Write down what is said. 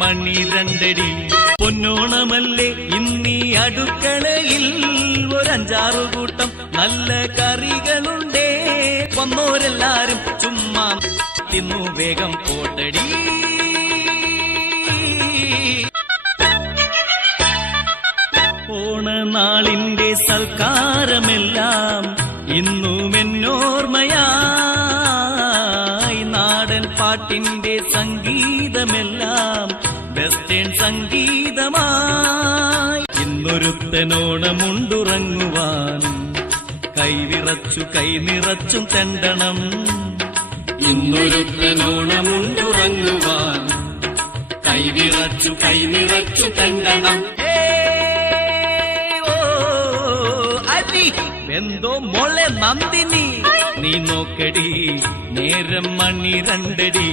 മണി രണ്ടടി. പൊന്നോണമല്ലേ ഇന്നീ അടുക്കളയിൽ ഒരഞ്ചാറു കൂട്ടം നല്ല കറികളുണ്ടേ. വന്നോരെല്ലാരും ചുമ്മാ തിന്നു വേഗം പോട്ടടി. ഓണനാളിന്റെ സൽക്കാരമെല്ലാം ഇന്നും എന്നോർമ്മയായി. നാടൻ പാട്ടിന്റെ സംഗീതമെല്ലാം വെസ്റ്റേൺ സംഗീതമായി. ഇന്നൊരുത്തനോണമുണ്ടുറങ്ങുവാൻ കൈവിറച്ചു കൈനിറച്ചും തെണ്ടണം. ഇന്നൊരുത്തനോണമുണ്ടുറങ്ങുവാൻ കൈവിറച്ചു കൈനിറച്ചു തെണ്ടണം. എന്തോ മോളെ നന്ദിനി, നീ നോക്കടി നേരം മണി രണ്ടടി.